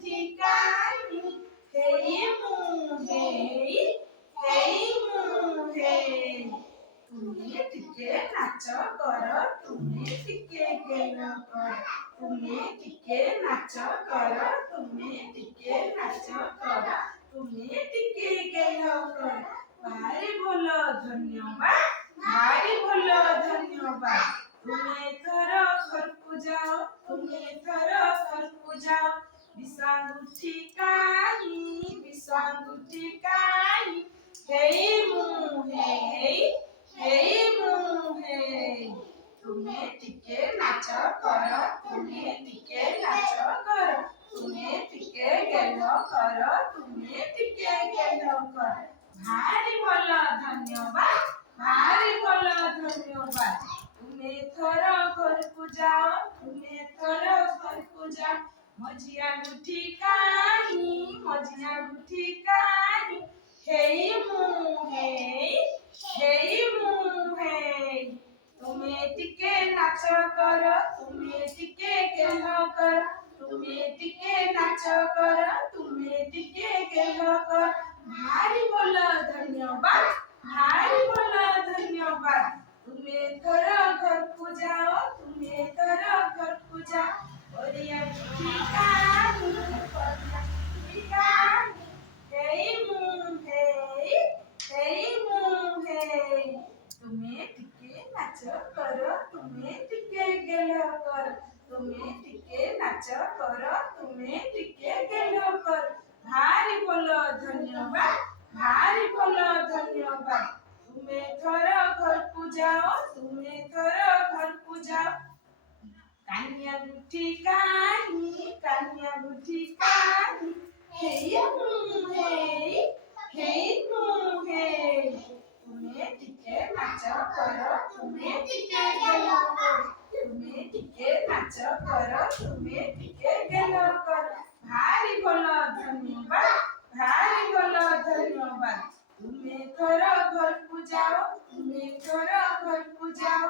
ଠିକାଣି ହେଇ ମୁଁ ହେଇ ମୁଁ ତୁମେ ଟିକେ ନାଚ କର ତୁମେ ଟିକେ ଗେଲ କର ତୁମେ ଟିକେ ନାଚ କର ତୁମେ ଟିକେ ନାଚ କର ତୁମେ ଟିକେ ଗେଲ କର ଭାରି ଭଲ ଧନ୍ୟବାଦ ଭାରି ଭଲ ଧନ୍ୟବାଦ ତୁମେ ଥର ଘରକୁ ଯାଅ ତୁମେ ଥର ଘରକୁ ଯାଅ ବିଷାଙ୍ଗୁଠି କାହିଁ ହେଇ ମୁଁ ହେଇ ମୁଁ ତୁମେ ଟିକେ ନାଚ କର ତୁମେ ଟିକେ ନାଚ କର ତୁମେ ଟିକେ ଗେଲ କର ତୁମେ ଟିକେ ଗେଲ କର ଭାରି ଭଲ ଧନ୍ୟବାଦ ଭାରି ଭଲ ଧନ୍ୟବାଦ ତୁମେ ଥର ଘରକୁ ଯାଅ ତୁମେ ଥର ଘରକୁ ଯାଅ ମଝିଆ ଗୁଠି କାହିଁ ହେଇ ମୁଁ ତୁମେ ଟିକେ ନାଚ କର ତୁମେ ଟିକେ ଗେଲ କର ତୁମେ ଟିକେ ନାଚ କର ତୁମେ ଟିକେ ଗେଲ କର ଭାରି ଭଲ ଧନ୍ୟବାଦ ଭାରି ଭଲ ଧନ୍ୟବାଦ ତୁମେ ଥର ଘରକୁ ଯାଅ ତୁମେ ଥର ଘରକୁ ଯାଅ ଓଡ଼ିଆ ଗୁଠି କାହିଁ ହେଇ ମୁଁ ତୁମେ ଟିକେ ନାଚ କର ତୁମେ ଟିକେ ଗେଲ କର ତୁମେ ଟିକେ ନାଚ କର ତୁମେ ଟିକେ ଗେଲ କର ଭାରି ଭଲ ଧନ୍ୟବାଦ ଭାରି ଭଲ ଧନ୍ୟବାଦ ତୁମେ ଥର ଘରକୁ ଯାଅ ତୁମେ ଥର ଘରକୁ ଯାଅ କାନିଆ ଗୁଠି କାହିଁ ହେଇ ମୁଁ ତୁମେ ଟିକେ ନାଚ କର ତୁମେ ଟିକେ ଗେଲ କର ତୁମେ ଟିକେ ନାଚ କର ତୁମେ ଟିକେ ଗେଲ କର ଭାରି ଭଲ ଧନ୍ୟବାଦ ଭାରି ଭଲ ଧନ୍ୟବାଦ ତୁମେ ଥର ଘରକୁ ଯାଅ ତୁମେ ଥର ଘରକୁ ଯାଅ।